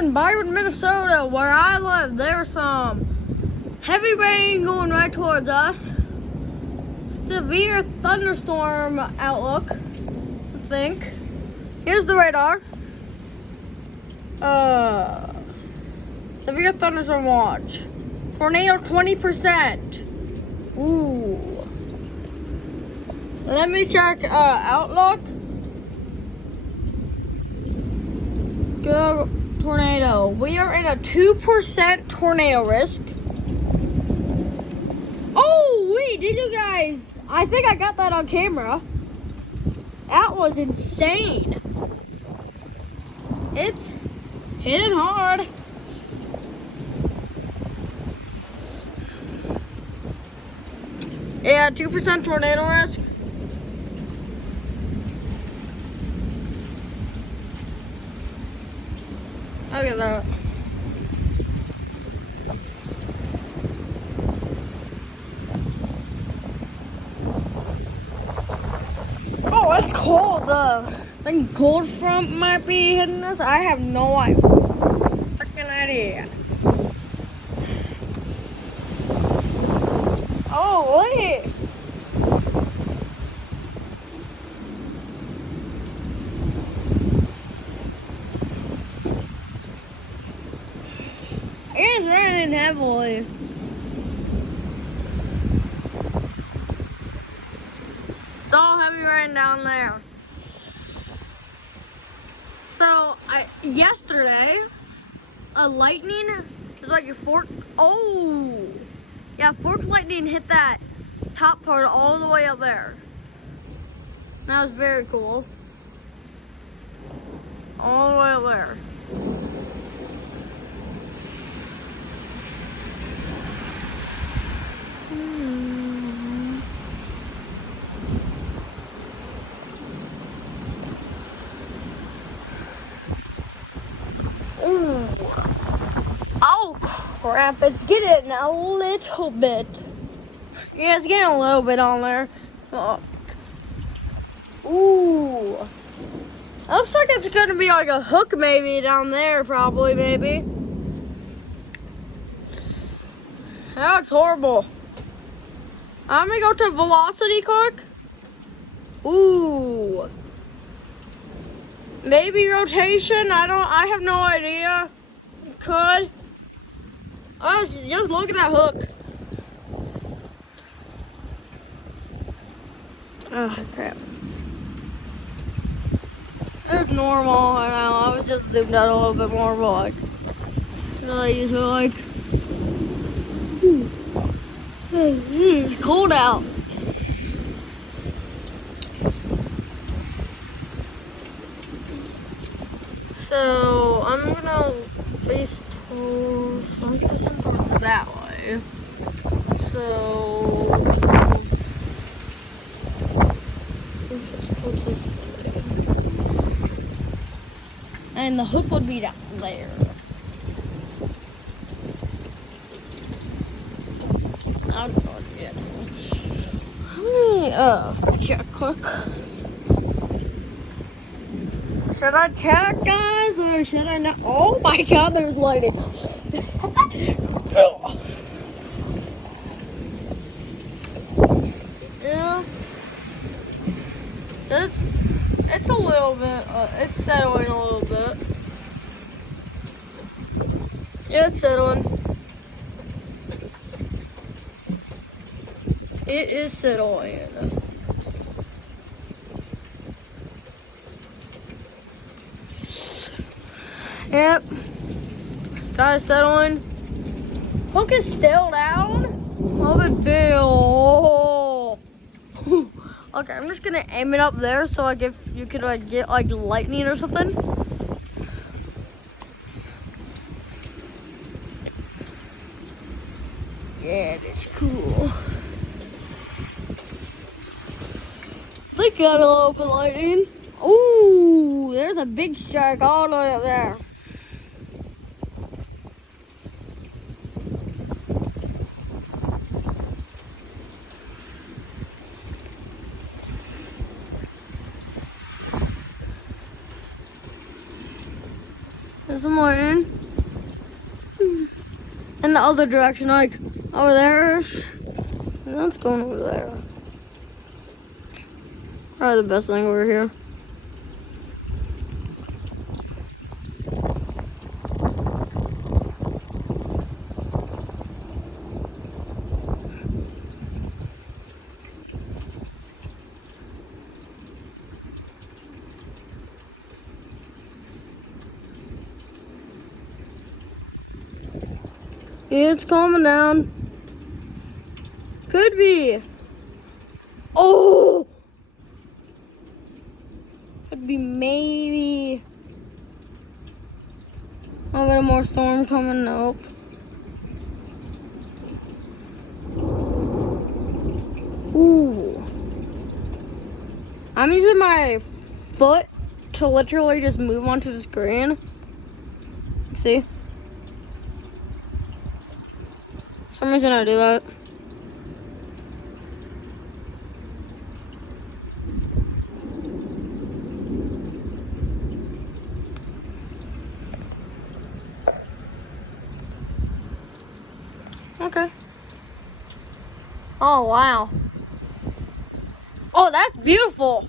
in Byron, Minnesota, where I live, there's some heavy rain going right towards us. Severe thunderstorm outlook, I think. Here's the radar. Severe thunderstorm watch. Tornado 20%. Ooh. Let me check outlook. Go tornado. We are in a 2% tornado risk. Oh, wait, did you guys? I think I got that on camera. That was insane. It's hitting hard. Yeah, 2% tornado risk. Look at that. Oh, it's cold. I think cold front might be hitting us. I have no idea. Freaking idea. Oh, wait. It's raining heavily. It's all heavy rain down there. So, yesterday, a lightning, it was like a fork, yeah, fork lightning hit that top part all the way up there. That was very cool. All the way up there. Ooh. Oh crap, it's getting a little bit. Yeah, it's getting a little bit on there. Ooh. Looks like it's gonna be like a hook maybe down there, probably, maybe. That looks horrible. I'm gonna go to velocity quick. Ooh. Maybe rotation, I have no idea. Could. Oh, just look at that hook. Oh, crap. It's normal, I know. I was just zoomed out a little bit more, but like, really use it like, it's cold out. So, I'm gonna face to that way. So, and the hook would be down there. I'm going to get it. Check quick. Should I check, guys, or should I not? Oh my God, there's lighting. Yeah. It's a little bit, it's settling a little bit. Yeah, it's settling. It is settling. Yep. Sky's settling. Hook is still down. Oh, the bill. Okay, I'm just gonna aim it up there so like if you could like get like lightning or something. Yeah, that's cool. They got a little bit of lightning. Ooh, there's a big shark all the way up there. There's some lightning. In the other direction, like over there. That's going over there. Probably the best thing over here. It's calming down. Could be. Oh! Could be maybe. Oh, but more storm coming. Nope. Ooh. I'm using my foot to literally just move onto the screen. See? For some reason I do that. Okay. Oh, wow. Oh, that's beautiful.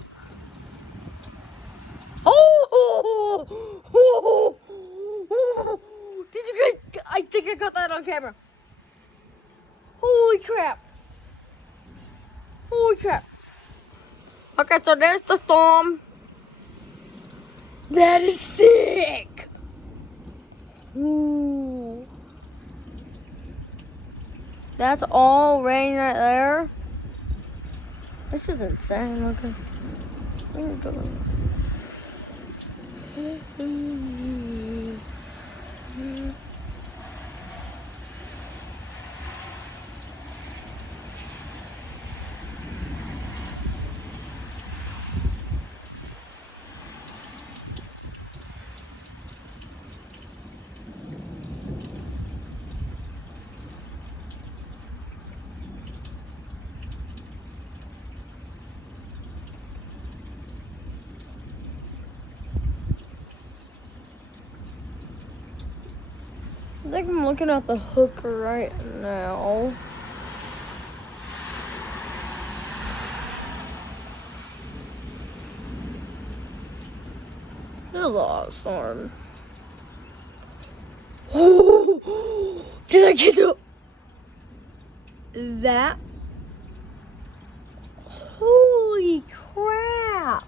Oh! Did you guys? I think I got that on camera. Holy crap. Holy crap. Okay, so there's the storm. That is sick. Ooh. That's all rain right there. This is insane looking. I think I'm looking at the hook right now. There's a lot of storm. Did I get to that? Holy crap.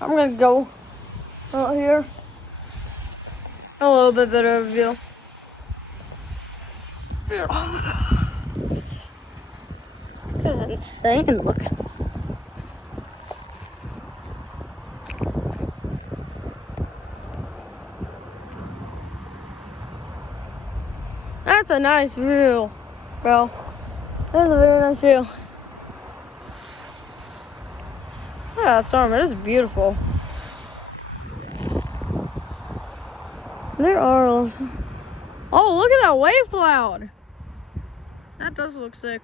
I'm gonna go out here. A little bit better view. This is insane looking. That's a nice view, bro. That's a very nice view. Look at that storm, it is beautiful. There are. Oh, look at that wave cloud. That does look sick.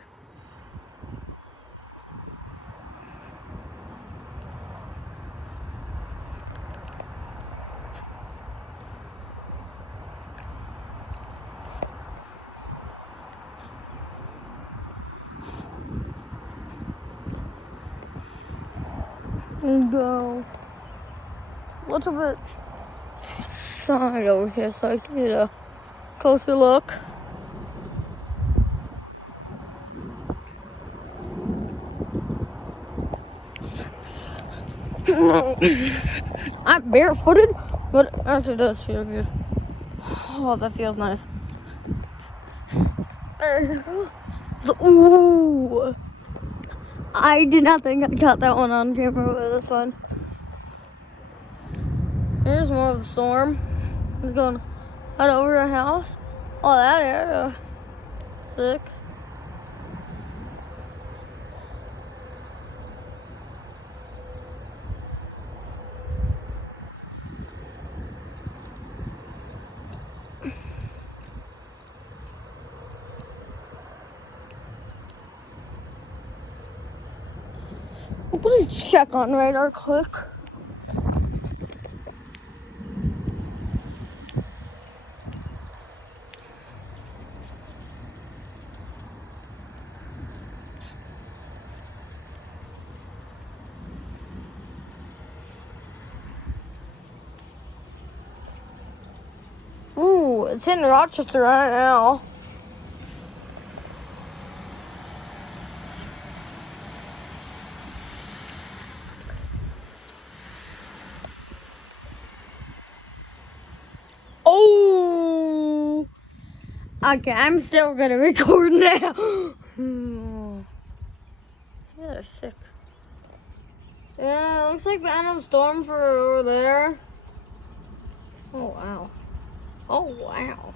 And go a little bit side over here so I can get a closer look. I'm barefooted, but it actually does feel good. Oh, that feels nice. Ooh. I did not think I caught that one on camera, but that's fine. Here's more of the storm. I'm going to head over our house. Oh, that area. Sick. We'll just check on radar quick. Ooh, it's in Rochester right now. Oh! Okay, I'm still gonna record now. Yeah, they're sick. Yeah, it looks like the end of the storm for over there. Oh, wow. Oh, wow.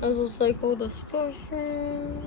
This looks like whole discussion.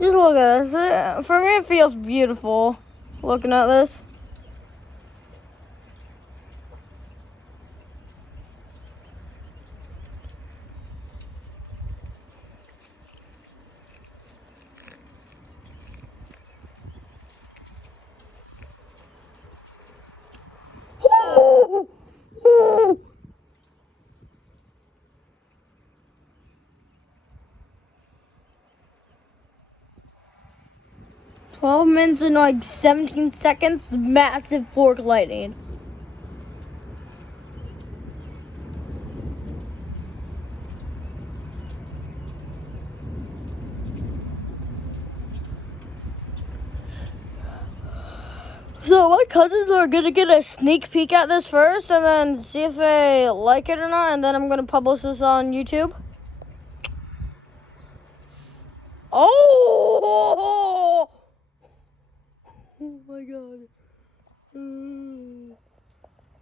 Just look at this. For me, it feels beautiful looking at this. Ooh, ooh. 12 minutes and like 17 seconds, massive fork lightning. So my cousins are gonna get a sneak peek at this first and then see if they like it or not, and then I'm gonna publish this on YouTube. Oh! Oh my god.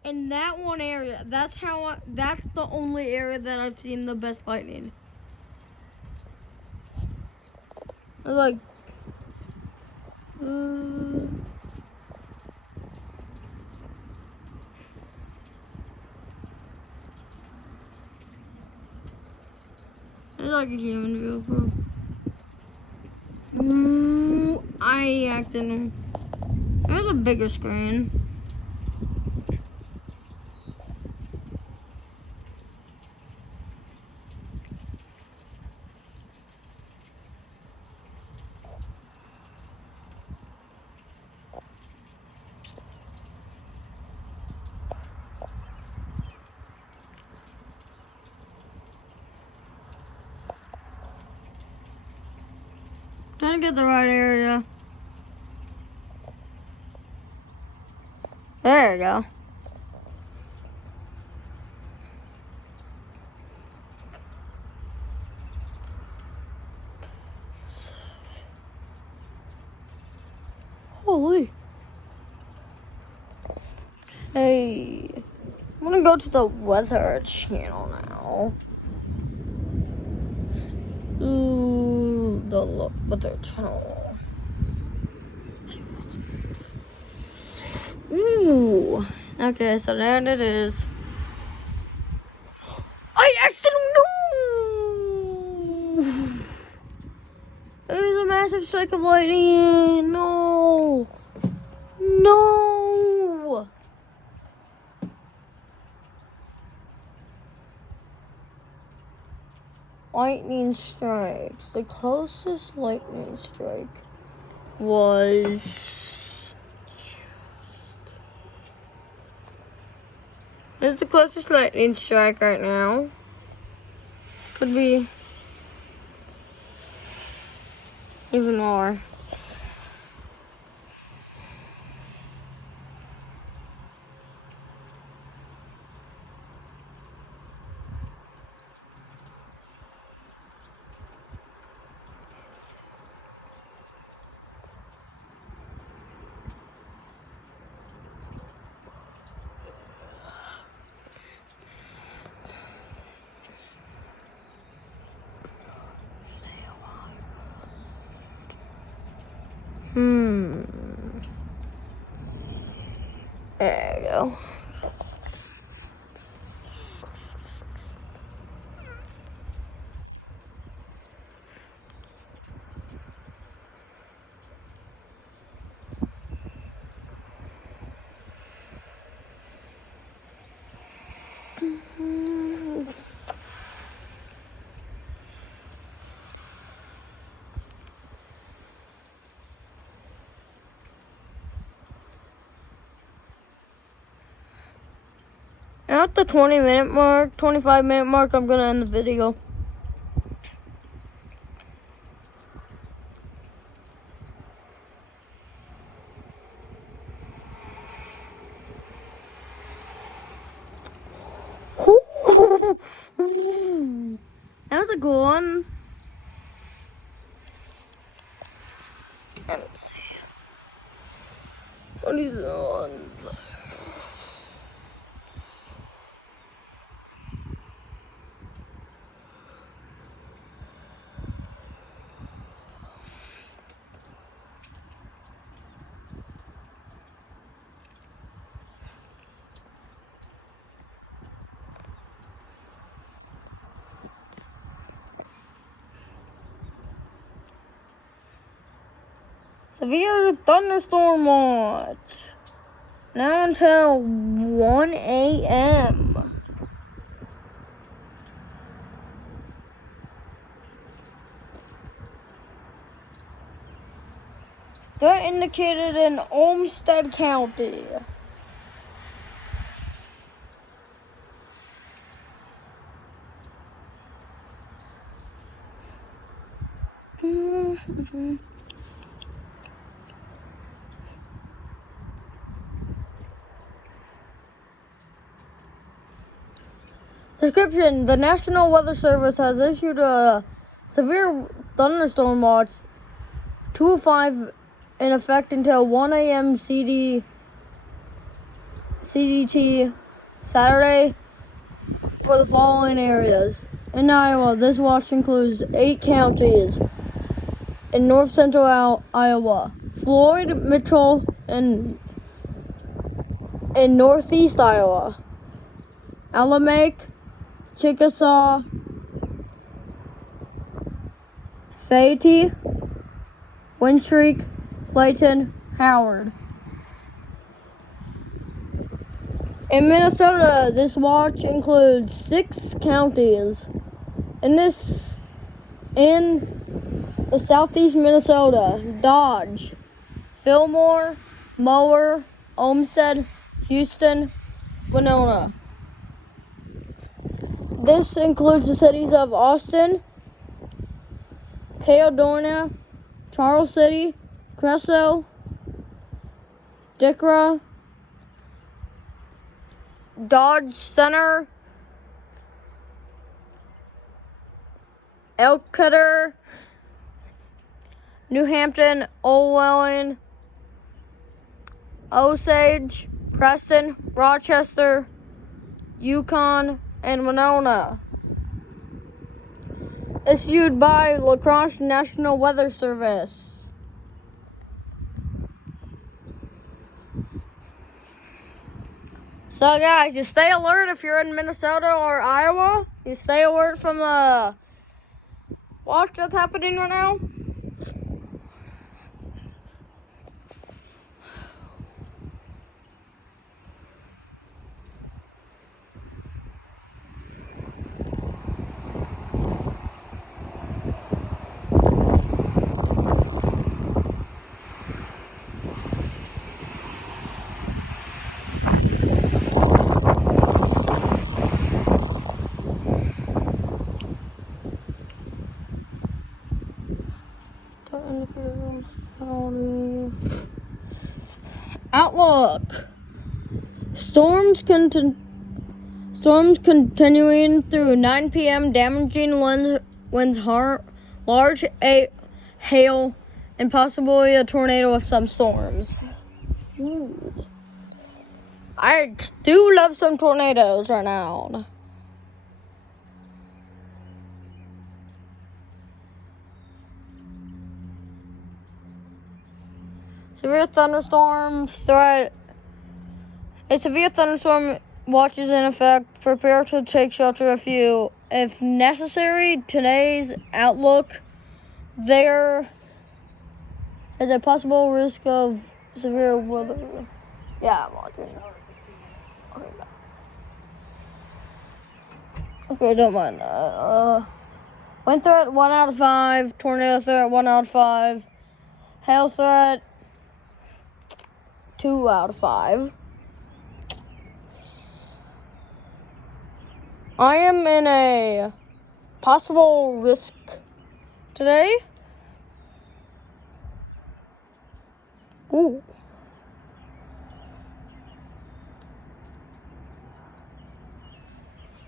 In that one area, that's the only area that I've seen the best lightning. I was like, it's like a human vehicle. I acted. It was a bigger screen. Trying to get the right area. There you go. Holy. Hey, I'm gonna go to the weather channel now. Ooh, the weather channel. Ooh. Okay, so there it is. I accidentally no. It was a massive strike of lightning. No. No. Lightning strikes. The closest lightning strike was. This is the closest lightning strike right now. Could be even more. There you go. At the 20-minute mark, 25-minute mark, I'm going to end the video. That was a good one. Let's see. What is on? Severe thunderstorm watch. Now until 1 a.m. They're indicated in Olmsted County. Description: the National Weather Service has issued a severe thunderstorm watch 205 in effect until 1 a.m. CDT Saturday for the following areas. In Iowa, this watch includes 8 counties in north central Iowa: Floyd, Mitchell, and in northeast Iowa, Alamake, Chickasaw, Fayette, Winshriek, Clayton, Howard. In Minnesota, this watch includes 6 counties. In the southeast Minnesota: Dodge, Fillmore, Mower, Olmsted, Houston, Winona. This includes the cities of Austin, Caledonia, Charles City, Creso, Dickra, Dodge Center, Elkcutter, New Hampton, Olwelling, Osage, Preston, Rochester, Yukon, and Winona. Issued by La Crosse National Weather Service. So guys, you stay alert if you're in Minnesota or Iowa. You stay alert from the watch that's happening right now. Outlook. Storms continuing through 9 p.m. Damaging winds, large hail, and possibly a tornado with some storms. Ooh. I do love some tornadoes right now. Severe thunderstorm threat A severe thunderstorm watch is in effect. Prepare to take shelter if necessary. Today's outlook, there is a possible risk of severe weather. Yeah, I'm watching. Okay, don't mind that. Wind threat 1 out of 5. Tornado threat 1 out of 5. Hail threat 2 out of 5. I am in a possible risk today. Ooh.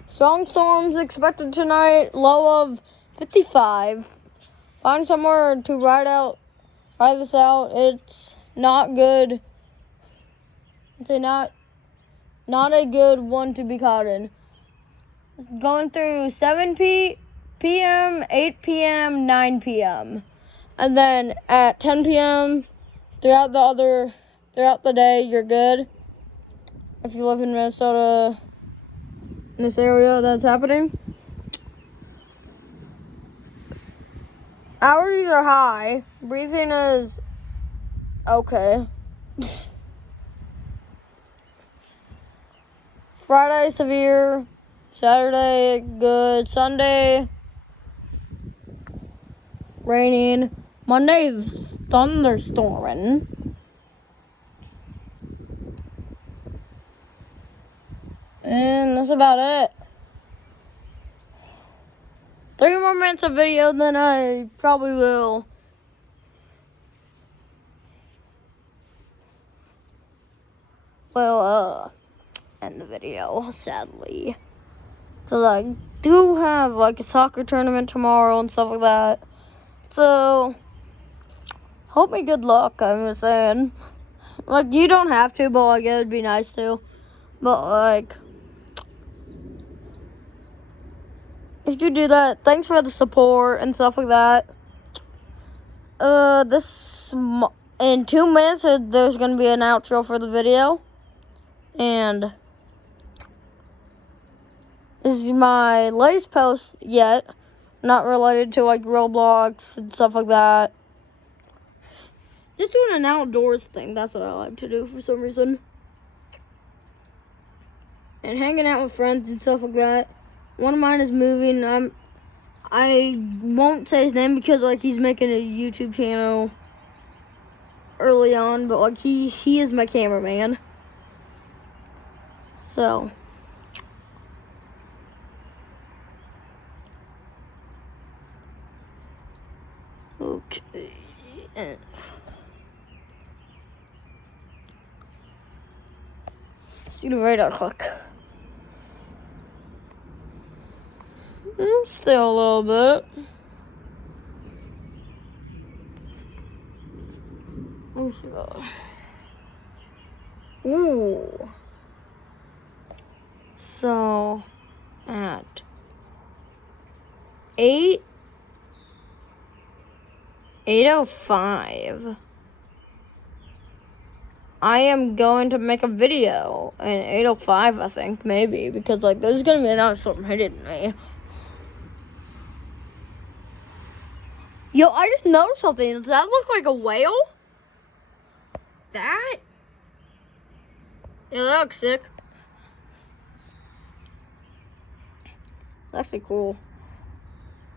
Strong storms expected tonight. Low of 55. Find somewhere to ride this out. It's not good. It's not a good one to be caught in. Going through 7 p.m., 8 p.m., 9 p.m. And then at 10 p.m. throughout the day, you're good. If you live in Minnesota, in this area that's happening. Allergies are high. Breathing is okay. Friday, severe. Saturday, good. Sunday, raining. Monday, thunderstorming. And that's about it. 3 more minutes of video, then I probably will end the video, sadly. Because I do have like a soccer tournament tomorrow and stuff like that. So, hope me good luck, I'm just saying. Like, you don't have to, but like, it would be nice to. But like, if you do that, thanks for the support and stuff like that. In 2 minutes, there's going to be an outro for the video. And this is my latest post yet. Not related to like Roblox and stuff like that. Just doing an outdoors thing. That's what I like to do for some reason. And hanging out with friends and stuff like that. One of mine is moving. I won't say his name because like he's making a YouTube channel early on, but like he is my cameraman. So okay. See the radar quick. Still a little bit. Let's go. Ooh. So at 8:05, I am going to make a video. And 8:05, I think, maybe, because like there's gonna be another storm hitting me. Yo, I just noticed something. Does that look like a whale? That? Yeah, that looks sick. That's actually cool.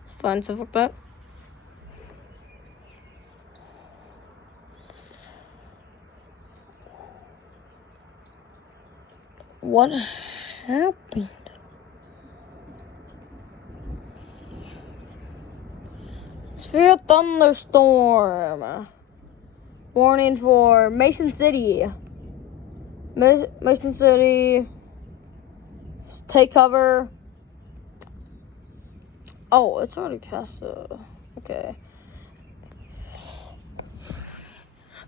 It's fun, stuff like that. What happened? Severe thunderstorm. Warning for Mason City. Mason City. Take cover. Oh, it's already past okay.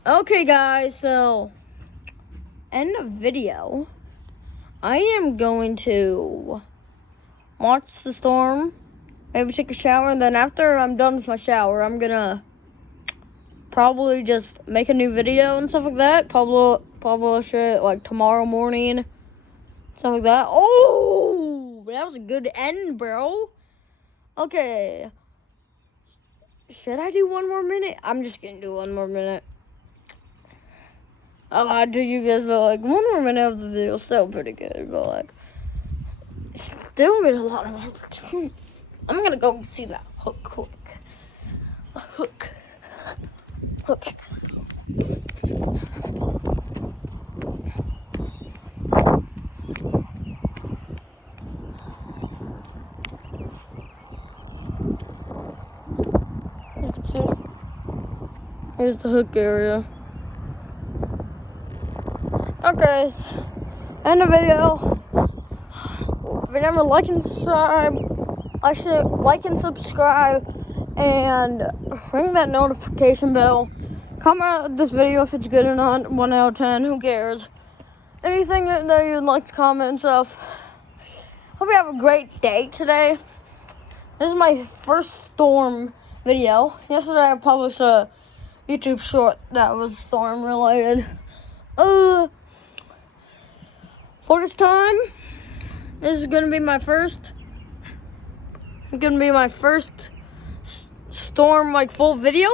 Okay, guys, so end of video. I am going to watch the storm, maybe take a shower, and then after I'm done with my shower, I'm gonna probably just make a new video and stuff like that. Publish it like tomorrow morning, stuff like that. Oh, that was a good end, bro. Okay. Should I do 1 more minute? I'm just gonna do 1 more minute. I lied to you guys, but like 1 more minute of the video is still pretty good, but like still get a lot of opportunity. I'm gonna go see that hook quick. A hook. Hook. You can see. Here's the hook area. Okay, end the video. Remember, like and subscribe. Like and subscribe, and ring that notification bell. Comment on this video if it's good or not. 1 out of 10. Who cares? Anything that you'd like to comment and stuff. Hope you have a great day today. This is my first storm video. Yesterday I published a YouTube short that was storm related. For this time, this is gonna be my first. Storm like full video.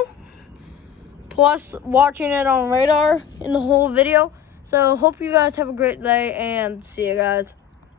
Plus watching it on radar in the whole video. So hope you guys have a great day and see you guys.